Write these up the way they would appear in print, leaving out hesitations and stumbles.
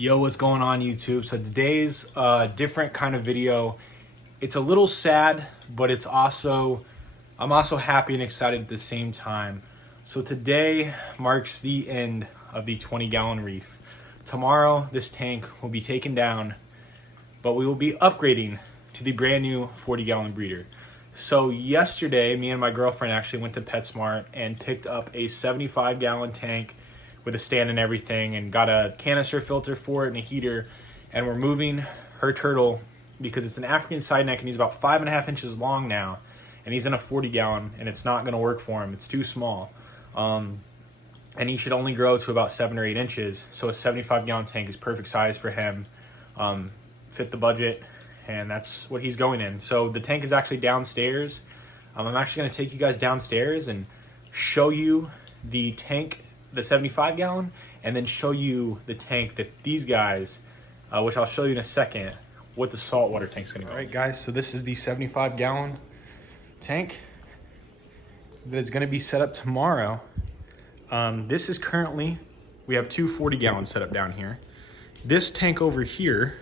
Yo, what's going on YouTube? So today's different kind of video. It's a little sad, but I'm also happy and excited at the same time. So today marks the end of the 20-gallon Reef. Tomorrow, this tank will be taken down, but we will be upgrading to the brand new 40-gallon breeder. So yesterday, me and my girlfriend actually went to PetSmart and picked up a 75-gallon tank with a stand and everything, and got a canister filter for it and a heater, and we're moving her turtle because it's an African side neck and he's about 5.5 inches long now, and he's in a 40-gallon and it's not going to work for him. It's too small, and he should only grow to about 7 or 8 inches. So a 75-gallon tank is perfect size for him, fit the budget, and that's what he's going in. So the tank is actually downstairs. I'm actually going to take you guys downstairs and show you the tank, the 75-gallon, and then show you the tank that these guys, which I'll show you in a second, what the saltwater tank's gonna go. All right, guys, so this is the 75-gallon tank that is gonna be set up tomorrow. This is currently, we have two 40-gallons set up down here. This tank over here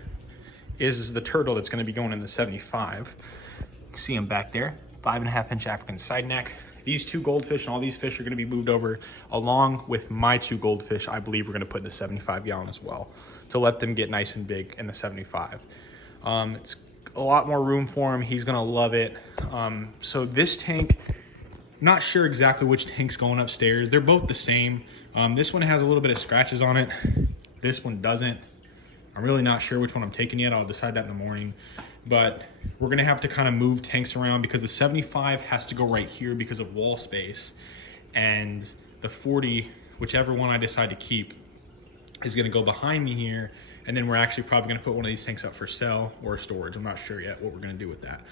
is the turtle that's gonna be going in the 75. See him back there, 5.5-inch African side neck. These two goldfish and all these fish are going to be moved over along with my two goldfish. I believe we're going to put in the 75-gallon as well to let them get nice and big in the 75. It's a lot more room for him. He's going to love it. So this tank, not sure exactly which tank's going upstairs. They're both the same. This one has a little bit of scratches on it. This one doesn't. I'm really not sure which one I'm taking yet. I'll decide that in the morning. But we're gonna have to kind of move tanks around because the 75 has to go right here because of wall space. And the 40, whichever one I decide to keep, is gonna go behind me here. And then we're actually probably gonna put one of these tanks up for sale or storage. I'm not sure yet what we're gonna do with that.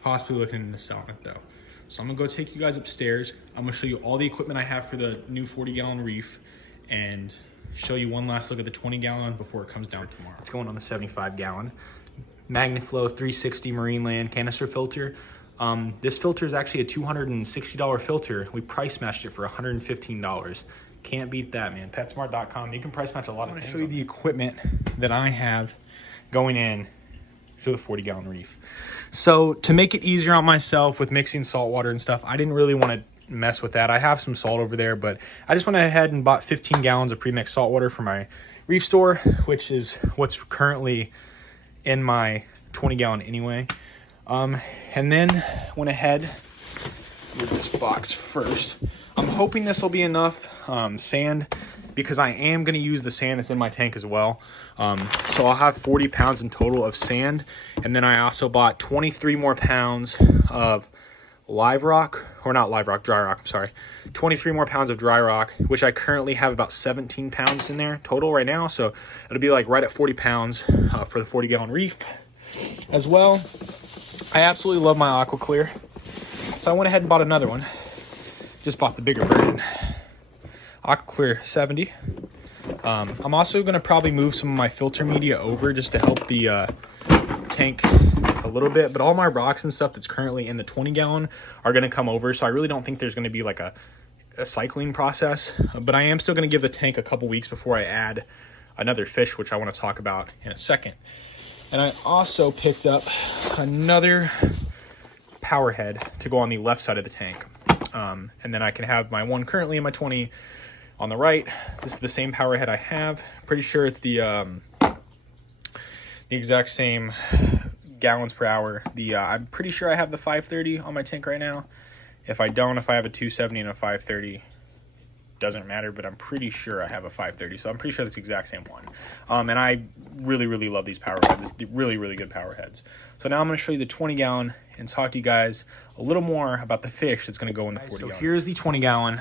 Possibly looking into selling it though. So I'm gonna go take you guys upstairs. I'm gonna show you all the equipment I have for the new 40-gallon Reef and show you one last look at the 20-gallon before it comes down tomorrow. It's going on the 75-gallon. MagnaFlow 360 Marineland canister filter. This filter is actually a $260 filter. We price matched it for $115. Can't beat that, man. PetSmart.com. You can price match a lot of things. I'm gonna show you the equipment that I have going in for the 40-gallon Reef. So to make it easier on myself with mixing salt water and stuff, I didn't really want to mess with that. I have some salt over there, but I just went ahead and bought 15 gallons of pre-mixed salt water for my Reef store, which is what's currently in my 20-gallon anyway. And then went ahead, move this box first. I'm hoping this will be enough sand, because I am going to use the sand that's in my tank as well. So I'll have 40 pounds in total of sand, and then I also bought 23 more pounds of dry rock, I'm sorry. 23 more pounds of dry rock, which I currently have about 17 pounds in there total right now. So it'll be like right at 40 pounds for the 40-gallon Reef as well. I absolutely love my Aqua Clear. So I went ahead and bought another one. Just bought the bigger version. Aqua Clear 70. I'm also gonna probably move some of my filter media over just to help the tank a little bit, but all my rocks and stuff that's currently in the 20-gallon are going to come over, so I really don't think there's going to be like a cycling process, but I am still going to give the tank a couple weeks before I add another fish, which I want to talk about in a second. And I also picked up another power head to go on the left side of the tank, and then I can have my one currently in my 20 on the right. This is the same power head I have. Pretty sure it's the exact same gallons per hour. I'm pretty sure I have the 530 on my tank right now. If I don't, if I have a 270 and a 530, doesn't matter, but I'm pretty sure I have a 530, so I'm pretty sure that's the exact same one. And I really love these power heads. It's really good power heads. So now I'm going to show you the 20-gallon and talk to you guys a little more about the fish that's going to go in the 40-gallon. So here's the 20-gallon.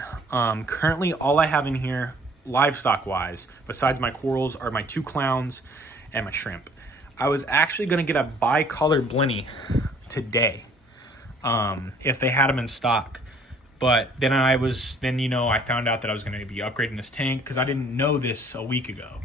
Currently all I have in here livestock wise, besides my corals, are my 2 clowns and my shrimp. I was actually going to get a bicolor blenny today if they had them in stock. But then I found out that I was going to be upgrading this tank because I didn't know this a week ago.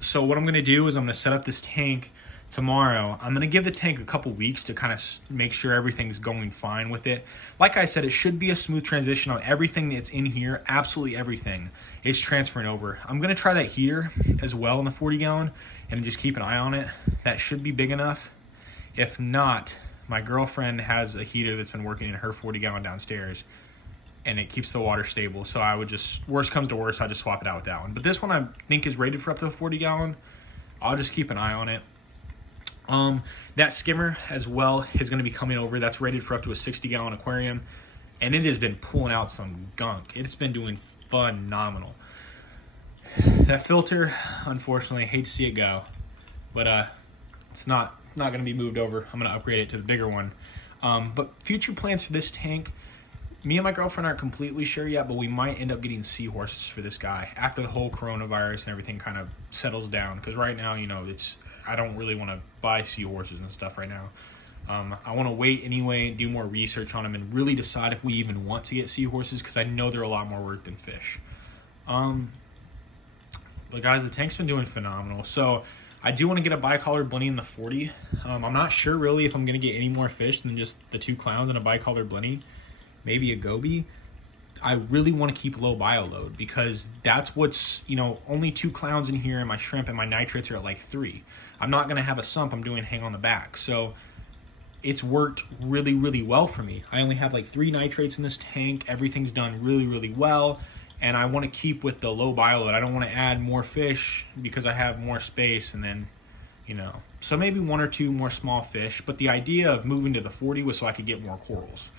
So what I'm going to do is I'm going to set up this tank tomorrow. I'm gonna give the tank a couple weeks to kind of make sure everything's going fine with it. Like I said, it should be a smooth transition on everything that's in here. Absolutely everything is transferring over. I'm gonna try that heater as well in the 40 gallon and just keep an eye on it. That should be big enough. If not, my girlfriend has a heater that's been working in her 40 gallon downstairs, and it keeps the water stable. So I would just, worst comes to worst, I just swap it out with that one. But this one I think is rated for up to a 40 gallon. I'll just keep an eye on it. That skimmer as well is going to be coming over. That's rated for up to a 60 gallon aquarium, and it has been pulling out some gunk. It's been doing phenomenal. That filter, unfortunately, I hate to see it go, but it's not going to be moved over. I'm going to upgrade it to the bigger one. But future plans for this tank, me and my girlfriend aren't completely sure yet, but we might end up getting seahorses for this guy after the whole coronavirus and everything kind of settles down. Because right now, you know, I don't really want to buy seahorses and stuff right now. I want to wait anyway, do more research on them, and really decide if we even want to get seahorses, because I know they're a lot more work than fish. But guys, the tank's been doing phenomenal. So I do want to get a bicolor blenny in the 40. I'm not sure really if I'm going to get any more fish than just the 2 clowns and a bicolor blenny. Maybe a goby. I really want to keep low bio load, because that's what's, you know, only 2 clowns in here, and my shrimp and my nitrates are at like 3. I'm not going to have a sump. I'm doing hang on the back. So it's worked really, really well for me. I only have like 3 nitrates in this tank. Everything's done really, really well. And I want to keep with the low bio load. I don't want to add more fish because I have more space, and then, you know, so maybe 1 or 2 more small fish. But the idea of moving to the 40 was so I could get more corals.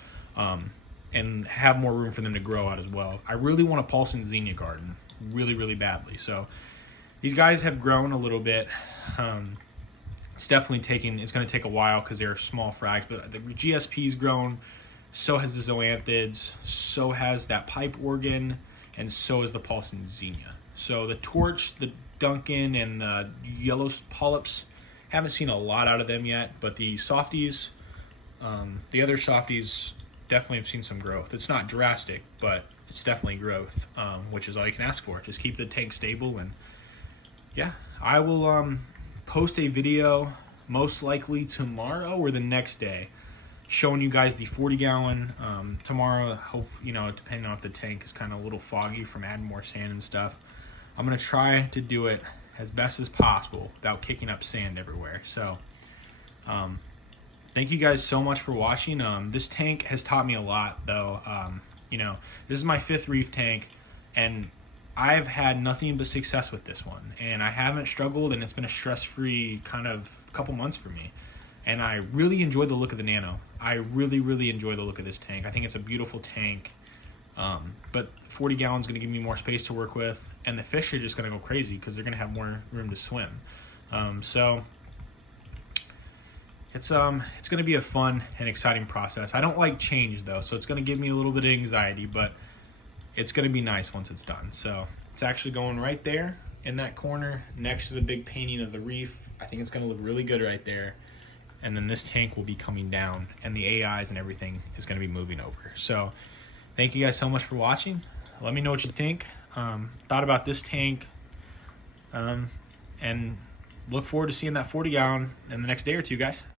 And have more room for them to grow out as well. I really want a Paulson Xenia garden, really, really badly. So these guys have grown a little bit. It's definitely it's going to take a while because they're small frags, but the GSP's grown, so has the zoanthids, so has that pipe organ, and so is the Paulson Xenia. So the torch, the Duncan, and the yellow polyps, haven't seen a lot out of them yet, but the softies, the other softies, definitely have seen some growth. It's not drastic, but it's definitely growth, which is all you can ask for. Just keep the tank stable, and yeah, I will post a video most likely tomorrow or the next day showing you guys the 40 gallon. Tomorrow, you know, depending on if the tank is kind of a little foggy from adding more sand and stuff, I'm gonna try to do it as best as possible without kicking up sand everywhere. So thank you guys so much for watching. This tank has taught me a lot, though. You know, this is my 5th Reef tank, and I've had nothing but success with this one. And I haven't struggled, and it's been a stress-free kind of couple months for me. And I really enjoy the look of the Nano. I really, really enjoy the look of this tank. I think it's a beautiful tank. But 40 gallons is going to give me more space to work with, and the fish are just going to go crazy because they're going to have more room to swim. So it's going to be a fun and exciting process. I don't like change, though, so it's going to give me a little bit of anxiety, but it's going to be nice once it's done. So it's actually going right there in that corner next to the big painting of the Reef. I think it's going to look really good right there. And then this tank will be coming down, and the AIs and everything is going to be moving over. So thank you guys so much for watching. Let me know what you think. Thought about this tank, and look forward to seeing that 40 gallon in the next day or two, guys.